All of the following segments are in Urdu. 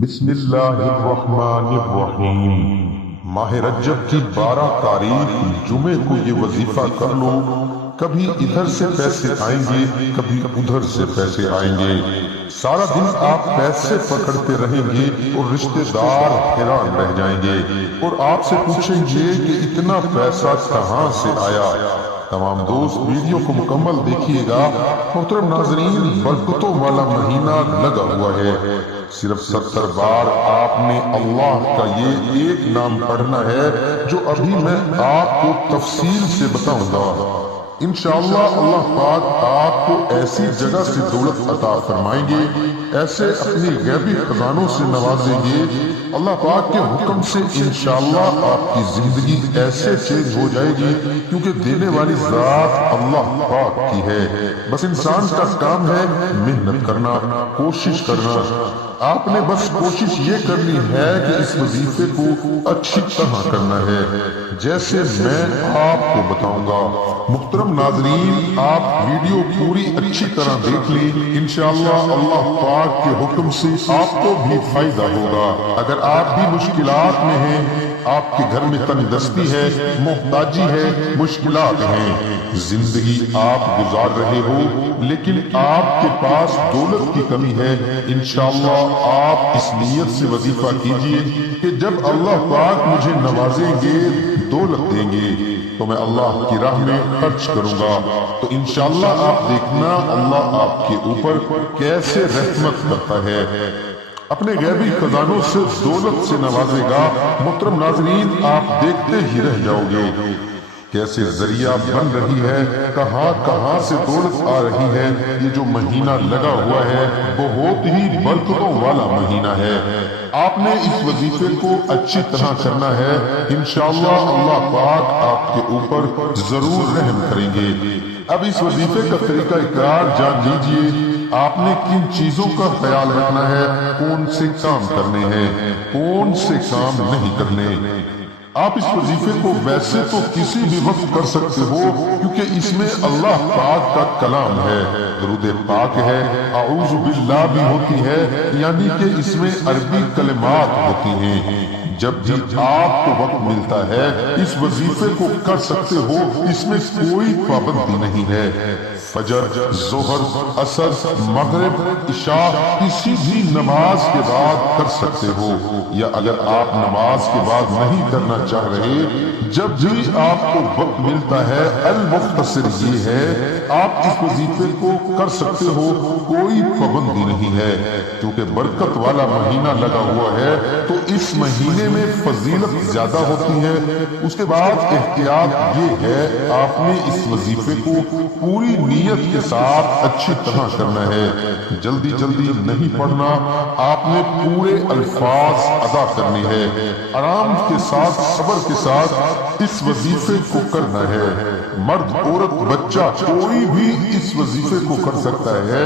بسم اللہ الرحمن الرحیم۔ ماہ رجب کی 12 تاریخ جمعے کو یہ وظیفہ کر لو، کبھی ادھر سے پیسے آئیں گے کبھی ادھر سے پیسے آئیں گے۔ سارا دن آپ پیسے پکڑتے رہیں گے اور رشتہ دار حیران رہ جائیں گے اور آپ سے پوچھیں گے کہ اتنا پیسہ کہاں سے آیا۔ تمام دوست ویڈیو کو مکمل دیکھیے گا۔ محترم ناظرین، برکتوں والا مہینہ لگا ہوا ہے۔ صرف 70 بار آپ نے اللہ کا یہ ایک نام پڑھنا ہے جو ابھی میں آپ کو تفصیل سے بتاؤں گا۔ انشاءاللہ اللہ پاک آپ کو ایسی جگہ سے دولت عطا فرمائیں گے، ایسے اپنی غیبی خزانوں سے نوازیں گے۔ اللہ پاک کے حکم سے انشاءاللہ آپ کی زندگی ایسے چینج ہو جائے گی کیونکہ دینے والی ذات اللہ پاک کی ہے۔ بس انسان کا کام ہے محنت کرنا، کوشش کرنا۔ آپ نے بس کوشش یہ کرنی ہے کہ اس وظیفے کو اچھی طرح کرنا ہے جیسے میں آپ کو بتاؤں گا۔ محترم ناظرین، آپ ویڈیو پوری اچھی طرح دیکھ لیں، انشاءاللہ اللہ پاک کے حکم سے آپ کو بھی فائدہ ہوگا۔ اگر آپ بھی مشکلات میں ہیں، آپ کے گھر میں تنگ دستی ہے، محتاجی ہے، مشکلات ہیں، زندگی آپ گزار رہے ہو لیکن آپ کے پاس دولت کی کمی ہے، انشاءاللہ آپ اس نیت سے وظیفہ کیجئے کہ جب اللہ پاک مجھے نوازیں گے، دولت دیں گے تو میں اللہ کی راہ میں خرچ کروں گا، تو انشاءاللہ آپ دیکھنا اللہ آپ کے اوپر کیسے رحمت کرتا ہے، اپنے غیبی خزانوں سے دولت سے نوازے گا۔ محترم ناظرین، آپ دیکھتے ہی رہ جاؤ گے کیسے ذریعہ بن رہی ہے، کہاں کہاں سے دولت آ رہی ہے۔ یہ جو مہینہ لگا ہوا ہے بہت ہی برکتوں والا مہینہ ہے۔ آپ نے اس وظیفے کو اچھی طرح کرنا ہے، انشاءاللہ اللہ پاک آپ کے اوپر ضرور رحم کریں گے۔ اب اس وظیفے کا طریقہ کار جان لیجئے۔ آپ نے کن چیزوں کا خیال رکھنا ہے، کون سے کام کرنے ہیں، کون سے کام نہیں کرنے۔ آپ اس وظیفے کو ویسے تو کسی بھی وقت کر سکتے ہو کیونکہ اس میں اللہ پاک کا کلام ہے، درود پاک ہے، اعوذ باللہ بھی ہوتی ہے، یعنی کہ اس میں عربی کلمات ہوتی ہیں۔ جب بھی آپ کو وقت ملتا ہے اس وظیفے کو کر سکتے ہو، اس میں کوئی پابندی نہیں ہے۔ فجر، ظہر، عصر، مغرب، عشاء کسی بھی نماز کے بعد کر سکتے ہو، یا اگر آپ نماز کے بعد نہیں کرنا چاہ رہے، جب بھی آپ کو وقت ملتا ہے، المختصر یہ ہے آپ اس وظیفے کو کر سکتے ہو، کوئی پابندی نہیں ہے۔ کیونکہ برکت والا مہینہ لگا ہوا ہے تو اس مہینے میں فضیلت زیادہ ہوتی ہے۔ اس کے بعد احتیاط یہ ہے آپ نے اس وظیفے کو پوری نیت کے ساتھ اچھی طرح کرنا ہے، جلدی جلدی نہیں پڑھنا، آپ نے پورے الفاظ ادا کرنے ہیں، آرام کے ساتھ صبر کے ساتھ اس وظیفے کو کرنا ہے۔ مرد، عورت، بچہ کوئی بھی اس وظیفے کو کر سکتا ہے،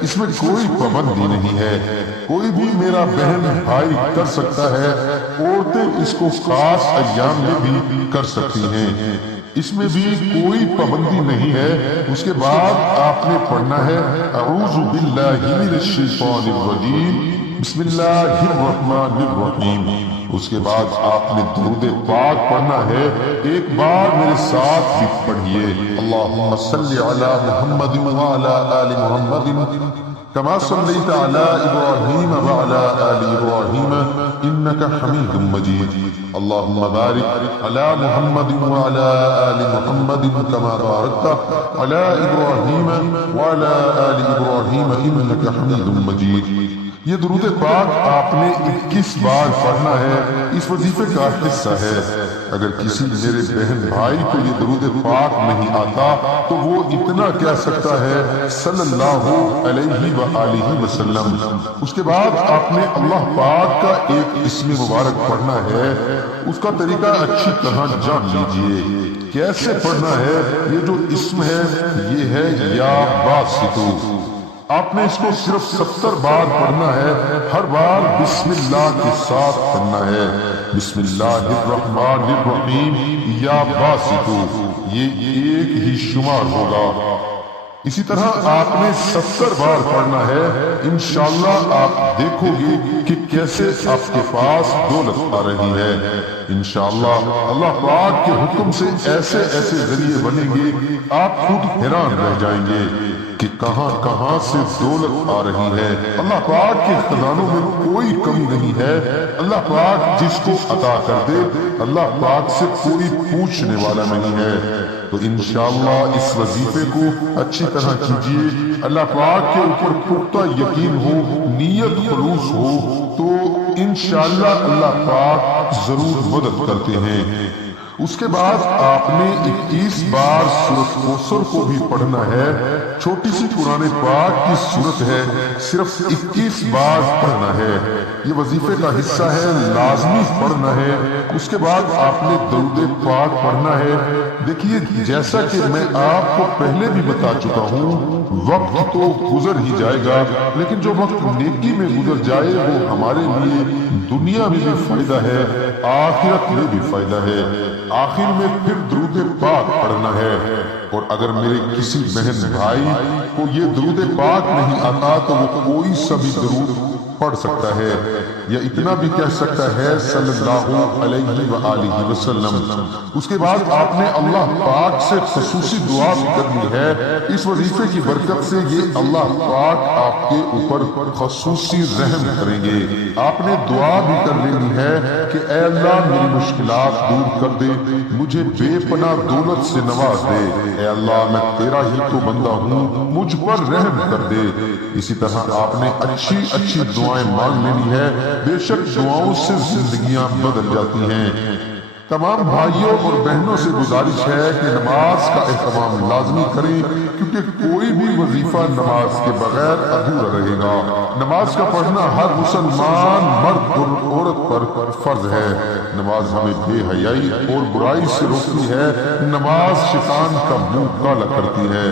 اس میں کوئی پابندی نہیں ہے، کوئی بھی میرا بہن بھائی کر سکتا ہے، عورتیں اس کو خاص ایام میں بھی کر سکتی ہیں، اس میں بھی کوئی پابندی نہیں ہے۔ اس کے بعد آپ نے پڑھنا ہے اعوذ باللہ من الشیطان الرجیم، بسم اللہ الرحمن الرحیم۔ اس کے بعد آپ نے درود پاک پڑھنا ہے، ایک بار میرے ساتھ بھی پڑھیے، اللہم صلی علی محمد وعلی آل محمد كما صليت على إبراهيم وعلى آل إبراهيم إنك حميد مجيد، اللهم بارك على محمد وعلى آل محمد كما باركت على إبراهيم وعلى آل إبراهيم إنك حميد مجيد۔ یہ درود پاک آپ نے 21 بار پڑھنا ہے، اس وظیفے کا حصہ ہے۔ اگر کسی میرے بہن بھائی کو یہ درود پاک نہیں آتا تو وہ اتنا کہہ سکتا ہے صلی اللہ علیہ وآلہ وسلم۔ اس کے بعد آپ نے اللہ پاک کا ایک اسم مبارک پڑھنا ہے، اس کا طریقہ اچھی طرح جان لیجئے۔ کیسے پڑھنا ہے؟ یہ جو اسم ہے یہ ہے یا باسطو۔ آپ نے اس کو صرف 70 بار پڑھنا ہے، ہر بار بسم اللہ کے ساتھ پڑھنا ہے، بسم اللہ الرحمن الرحیم یا باسطو، یہ ایک ہی شمار ہوگا۔ اسی طرح آپ نے 70 بار پڑھنا ہے، انشاءاللہ آپ دیکھو گے کہ کیسے آپ کے پاس دولت آ رہی ہے۔ انشاءاللہ اللہ پاک کے حکم سے ایسے ایسے ذریعے بنیں گے، آپ خود حیران رہ جائیں گے کہ کہاں کہاں سے دولت آ رہی ہے۔ اللہ پاک کے خزانوں میں کوئی کمی نہیں ہے۔ اللہ پاک جس کو عطا کر دے، اللہ پاک سے کوئی پوچھنے والا نہیں ہے۔ تو انشاءاللہ اس وظیفے کو اچھی طرح کیجیے، اللہ پاک کے اوپر پختہ یقین ہو، نیت خلوص ہو، تو انشاءاللہ اللہ پاک ضرور مدد کرتے ہیں۔ اس کے بعد آپ نے 21 بار سورۃ کوثر کو بھی پڑھنا ہے۔ چھوٹی سی قرآن پاک کی سورت ہے، صرف 21 بار پڑھنا ہے۔ یہ وظیفے کا حصہ ہے، لازمی پڑھنا ہے۔ اس کے بعد آپ نے درود پاک پڑھنا ہے۔ دیکھیے جیسا کہ میں آپ کو پہلے بھی بتا چکا ہوں، وقت تو گزر ہی جائے گا، لیکن جو وقت نیکی میں گزر جائے وہ ہمارے لیے دنیا میں بھی فائدہ ہے، آخرت میں بھی فائدہ ہے۔ آخر میں پھر درود پاک پڑھنا ہے، اور اگر میرے کسی بہن بھائی کو یہ درود پاک نہیں آتا تو وہ کوئی سا بھی درود پڑھ سکتا ہے، یا اتنا بھی کہہ سکتا ہے صلی اللہ علیہ وآلہ وسلم۔ اس کے بعد آپ نے اللہ پاک سے خصوصی دعا بھی کرنی ہے۔ اس وظیفے کی برکت سے یہ اللہ پاک آپ کے اوپر خصوصی رحم کریں گے۔ آپ نے دعا بھی کر لینی ہے کہ اے اللہ میری مشکلات دور کر دے، مجھے بے پناہ دولت سے نواز دے، اے اللہ میں تیرا ہی تو بندہ ہوں، مجھ پر رحم کر دے۔ اسی طرح آپ نے اچھی اچھی دعائیں مانگ لینی ہے، بے شک دعاؤں سے زندگیاں بدل جاتی ہیں۔ تمام بھائیوں اور بہنوں سے گزارش ہے کہ نماز کا اہتمام لازمی کریں، کیونکہ کوئی بھی وظیفہ نماز کے بغیر ادھورا رہے گا۔ نماز کا پڑھنا ہر مسلمان مرد اور عورت پر فرض ہے۔ نماز ہمیں بے حیائی اور برائی سے روکتی ہے، نماز شیطان کا منہ کالا کرتی ہے۔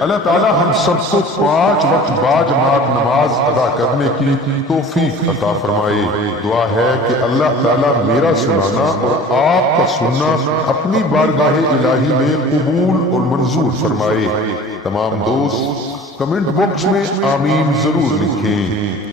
اللہ تعالی ہم سب کو 5 وقت باجماعت نماز ادا کرنے کی توفیق عطا فرمائے۔ دعا ہے کہ اللہ تعالی میرا سنانا اور آپ کا سننا اپنی بارگاہ الہی میں قبول اور منظور فرمائے۔ تمام دوست کمنٹ باکس میں آمین ضرور لکھیں۔